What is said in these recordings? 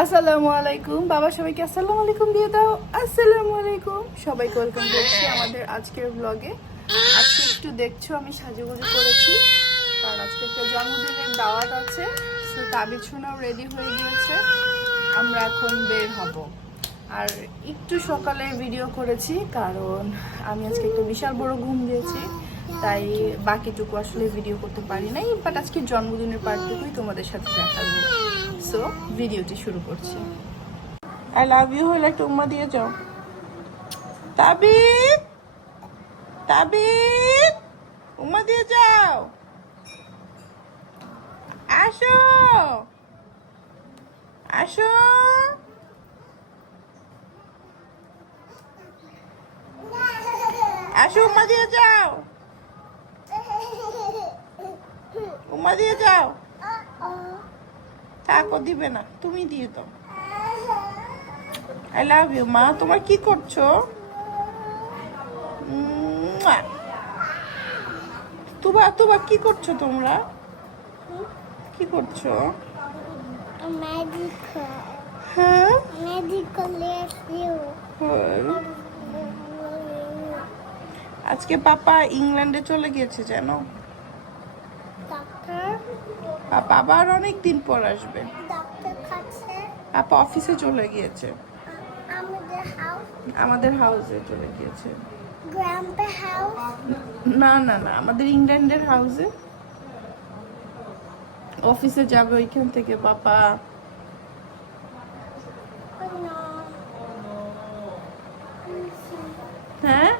আসসালামু আলাইকুম। বাবা, সবাইকে আসসালামু আলাইকুম দিয়ে দাও। আসসালামু আলাইকুম। সবাইকে ওয়েলকাম করছি আমাদের আজকের ব্লগে আজকে একটু দেখছ, আমি সাজুগুজু করেছি। কারণ আজকে একটা জন্মদিনের দাওয়াত আছে। তাবির সোনাও রেডি হয়ে গিয়েছে। আমরা এখন বের হব। আর একটু সকালে ভিডিও করেছি, কারণ আমি আজকে একটা বিশাল বড় ঘুম দিয়েছি। তাই বাকিটুকু আসলে ভিডিও করতে পারি নাই। বাট আজকে জন্মদিনের পার্টটুকুই তোমাদের সাথে দেখাবো। সো ভিডিওটি শুরু করছি। আই লাভ ইউ হইলে একটা উম্মা দিয়ে যাও। তাবিদ তাবিদ উম্মা দিয়ে যাও। আসো! আসো! আসো, উম্মা দিয়ে যাও। উম্মা দিয়ে যাও। থাকো দিবে না, তুমি দিয়ে দাও আই লাভ ইউ মা তোমার কি করছ। তুবা তুবা, কি করছ তোমরা কি করছ. হ্যাঁ. আজকে পাপা ইংল্যান্ডে চলে গিয়েছে, জানো. পাপা আবার অনেক দিন পর আসবে। পাপা অফিসে চলে গিয়েছে। আমাদের হাউসে চলে গিয়েছে। না না না আমাদের ইংল্যান্ডের হাউসে অফিসে যাবে ওইখান থেকে পাপা Oh হ্যাঁ?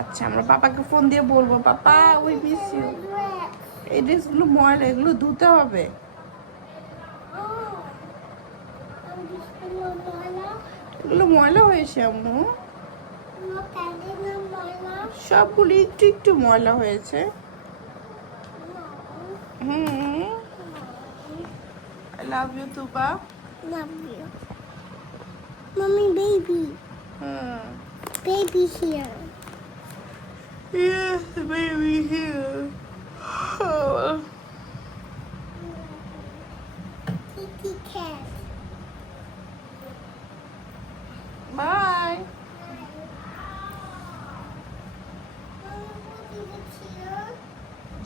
আচ্ছা আমরা পাপাকে ফোন দিয়ে বলব। পাপা উই মিস ইউ এই ড্রেসগুলো ময়লা এগুলো ধুতে হবে এগুলো ময়লা হয়েছে আম্মু সবগুলো একটু একটু ময়লা হয়েছে হুম আই লাভ ইউ তুপা Mommy, baby. Hmm Baby here. Yes, baby here. Kitty.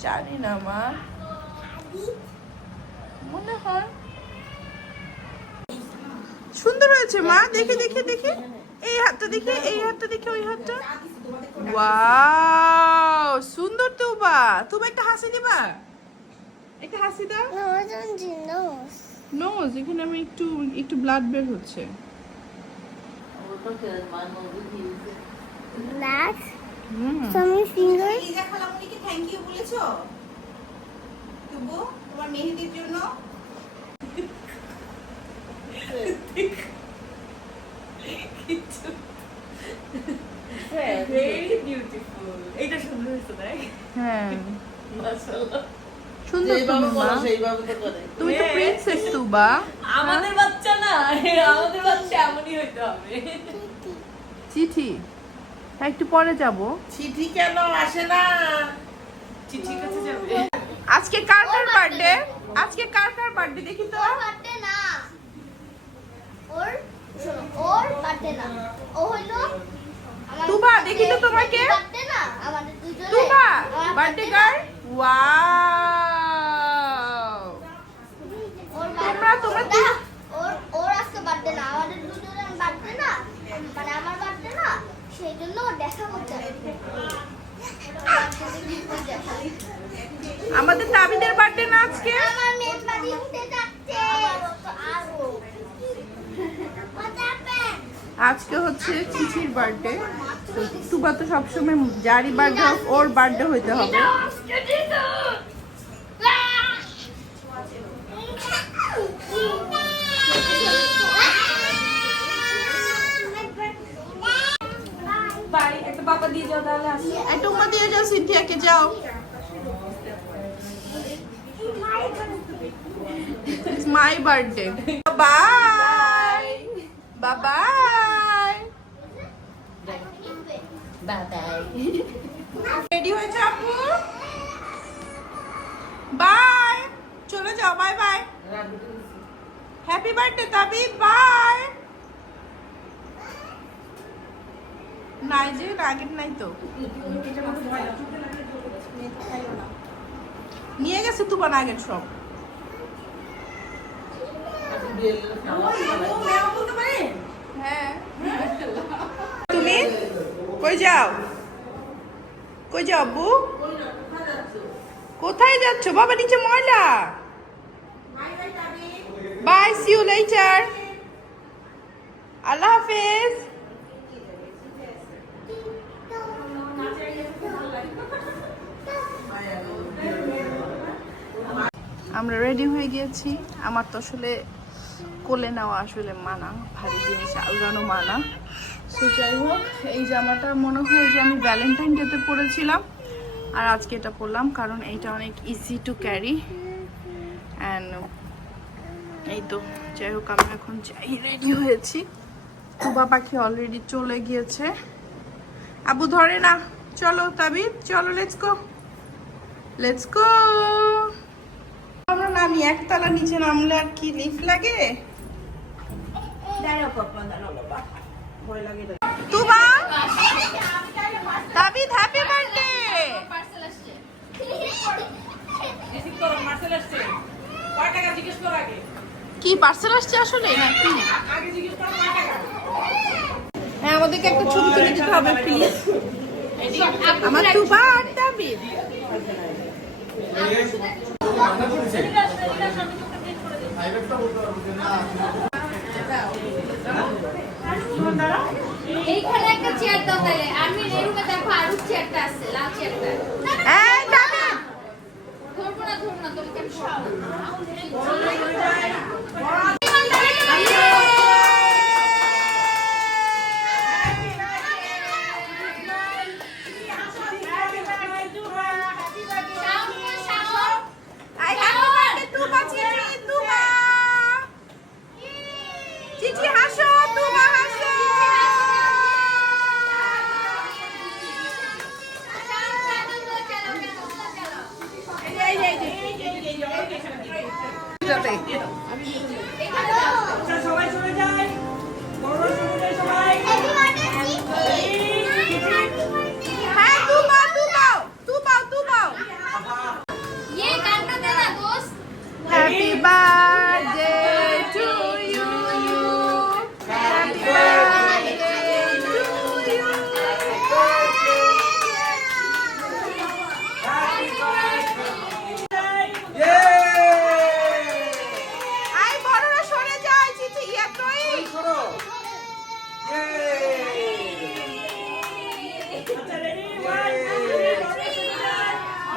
জানি না মা মনে হয়। সুন্দর হয়েছে মা। দেখে দেখে দেখে। হাতটা দেখে এই হাতটা দেখে ওই হাতটা। ওয়াও সুন্দর তো বা তুমি একটা হাসি দিবা? একটা হাসি দাও. নোজ এখানে আমি একটু একটু ব্লাড বের হচ্ছে. হুম। Some fingers. লিজা খালামুনিকে থ্যাংক ইউ বলেছ? তুবু তোমার মেহেদির জন্য? ভেরি বিউটিফুল এইটা সুন্দর হয়েছে তাই? হ্যাঁ। মাশাআল্লাহ। সুন্দর তুমি তো হ্যাঁ। প্রিন্সেস তুবা। আমাদের বাচ্চা না আমাদের বাচ্চা এমনই হইতে হবে। চিঠি। হ্যাঁ একটু পরে যাব। চিঠি কেন আসে না? চিঠি কাছে যাবে। আজকে কার কার বার্থডে আজকে কার কার বার্থডে দেখি তো। বার্থডে না। ওর শোনো, ওর না। ও হলো তুবা, দেখি তো তোমাকে। না আমাদের দুজনের তুবা বার্থডে। গার্ল? ওয়াও। ওর তোমরা তোমরা ওর ওর আজকে বার্থডে না আমাদের দুজনের বার্থডে না মানে আমার বার্থডে না সেই জন্য দেখা করতে আমাদের তাবিদের বার্থডে না আজকে? আমার মেয়ের বাড়ি উঠে যাচ্ছে আরও আজকে হচ্ছে চিচির বার্থডে তুবা তো সবসময় যারই বার্থডে হোক ওর বার্থডে হইতে হবে পাপা দিয়ে যাও দিয়ে সিনথিয়াকে যাও It's my birthday. Bye. Bye bye. Bye ready হয়েছে আপু বাই চলে যাও bye bye happy birthday Tabid bye নাই যে আগের নাই তো নিয়ে গেছে তুবা আগের সব হ্যাঁ তুমি? কই যাও? কই যাও আব্বু? কোথায় যাচ্ছ? বাবা, নিচে ময়লা। বাই সি ইউ লেটার আল্লাহ হাফেজ। আমরা রেডি হয়ে গিয়েছি। আমার তো আসলে কোলে নেওয়া আসলে মানা, ভারী জিনিস, আলগানো মানা। সো যাই হোক, এই জামাটা মনে হয় যে আমি ভ্যালেন্টাইন ডেতে পরেছিলাম। আর আজকে এটা পরলাম কারণ এইটা অনেক ইজি টু ক্যারি অ্যান্ড এই তো, যাই হোক, আমি এখন যাই রেডি হয়েছি। তুবা পাখি অলরেডি চলে গিয়েছে। আবু, ধরে না। চলো তাবিদ চলো লেটস গো লেটস গো আমরা নামি, একতলা নিচে নামলে আর কি লিফট লাগে দাঁড়াও পাপা দাঁড়াও বাবা ভয় লাগে তুবা? তাবিদ হ্যাপি বার্থডে কি পার্সেল আসছে আসলে? নাকি হ্যাঁ আমাদেরকে একটা ছবি তুলে দিতে হবে প্লিজ আমার তুবা আর তাবিদ। এইখানে একটা চেয়ার দাও তাহলে। আমি রুমে দেখো আরও চেয়ারটা আছে লাল চেয়ারটা এই দাদা! ধরবো না ধরবো না তোমাকে আমি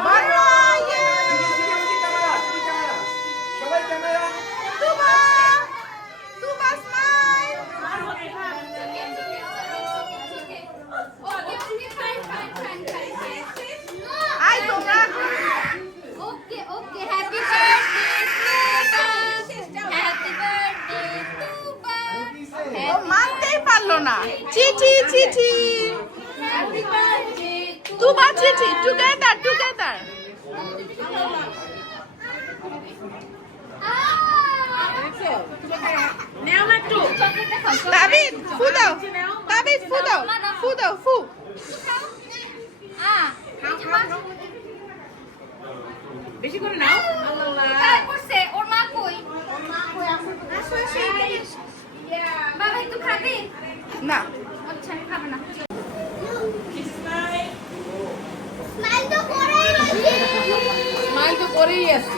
বড়রা ইয়ে Tuba Tuba smile Two much chichi, together, together. David, food out. David, food out. Food out, food. বেশি করে নাও আল্লাহ করছে ওর মা কই ওর মা কই আসো আসো বাবা একটু খাবি না করেই আছি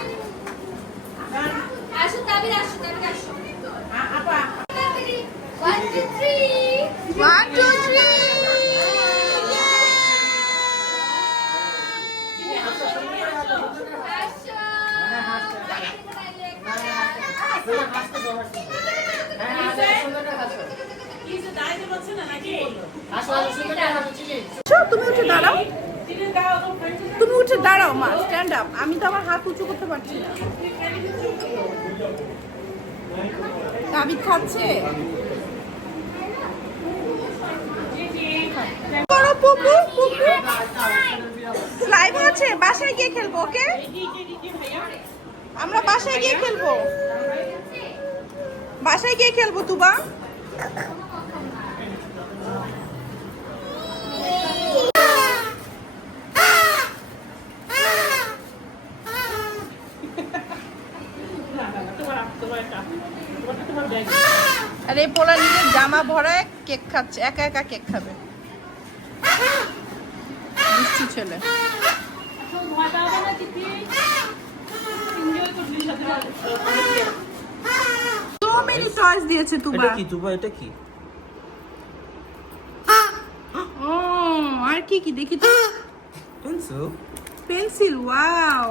আসুন তাবির আসো তাবির আসো আপা one two three one two three তুমি উঠে দাঁড়াও তুমি উঠে দাঁড়াও, মা স্ট্যান্ড আপ আমি তো আমার হাত উঁচু করতে পারছি না। দাবিদ খাচ্ছে? লাইভ আছে? বাসায় গিয়ে খেলব, ওকে? আমরা বাসায় গিয়ে খেলব। বাসায় গিয়ে খেলব, তুবা আর এই পোলা নিজের জামা ভরায় কেক খাচ্ছে একা একা কেক খাবে। দুষ্টু ছেলে। দিয়েছে তুবা এটা কি তুবা এটা কি? ও আর কি কি দেখি তো? পেন্সিল পেন্সিল ওয়াও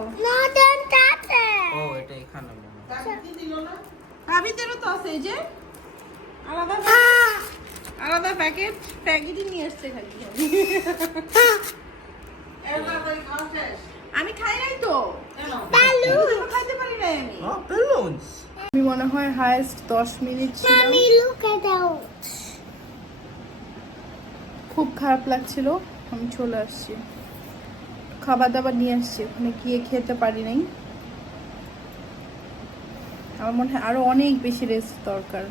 ও এটা এখানে মনে হয়। তো আছে এই যে। আলাদা আলাদা প্যাকেট প্যাকেটই নিয়ে আসছে খালি। আমি খাই নাই তো। খাইতে পারি নাই আমি। আমি মনে হয় হায়েস্ট দশ মিনিট. খুব খারাপ লাগছিল আমি চলে আসছি। খাবার দাবার নিয়ে আসছি ওখানে গিয়ে খেতে পারি নাই। আমার মনে হয় আরও অনেক বেশি রেস্ট দরকার।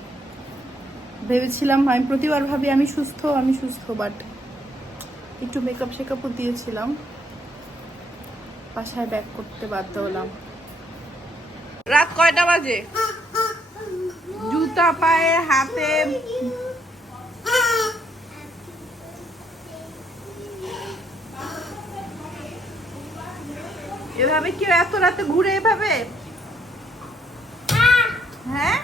ভেবেছিলাম, আমি প্রতিবার ভাবি আমি সুস্থ আমি সুস্থ বাট একটু মেকআপ শেকআপও দিয়েছিলাম। বাসায় ব্যাক করতে বাধ্য হলাম। রাত কয়টা বাজে? জুতা, পায়ে, হাতে? এভাবে কেউ এত রাতে ঘুরে এভাবে? হ্যাঁ?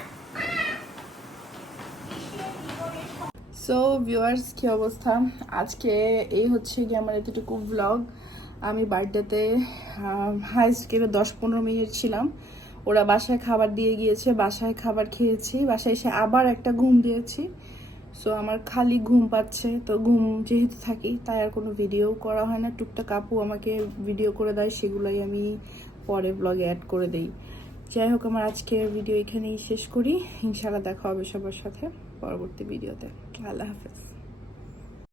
সো ভিউয়ার্স কী অবস্থা? আজকে এই হচ্ছে গিয়ে আমার এতটুকু ব্লগ আমি বার্থডেতে হাইস্ট কেটে দশ পনেরো মিনিট ছিলাম। ওরা বাসায় খাবার দিয়ে গিয়েছে, বাসায় খাবার খেয়েছি। বাসায় এসে আবার একটা ঘুম দিয়েছি। সো আমার খালি ঘুম পাচ্ছে। তো ঘুম যেহেতু থাকি, তাই আর কোনো ভিডিও করা হয় না। টুকটাক আপু আমাকে ভিডিও করে দেয়, সেগুলোই আমি পরে ব্লগে অ্যাড করে দেই। যাই হোক, আমার আজকের ভিডিও এখানেই শেষ করি। ইনশাআল্লাহ দেখা হবে সবার সাথে। পরবর্তী ভিডিওতে। আল্লাহ হাফেজ।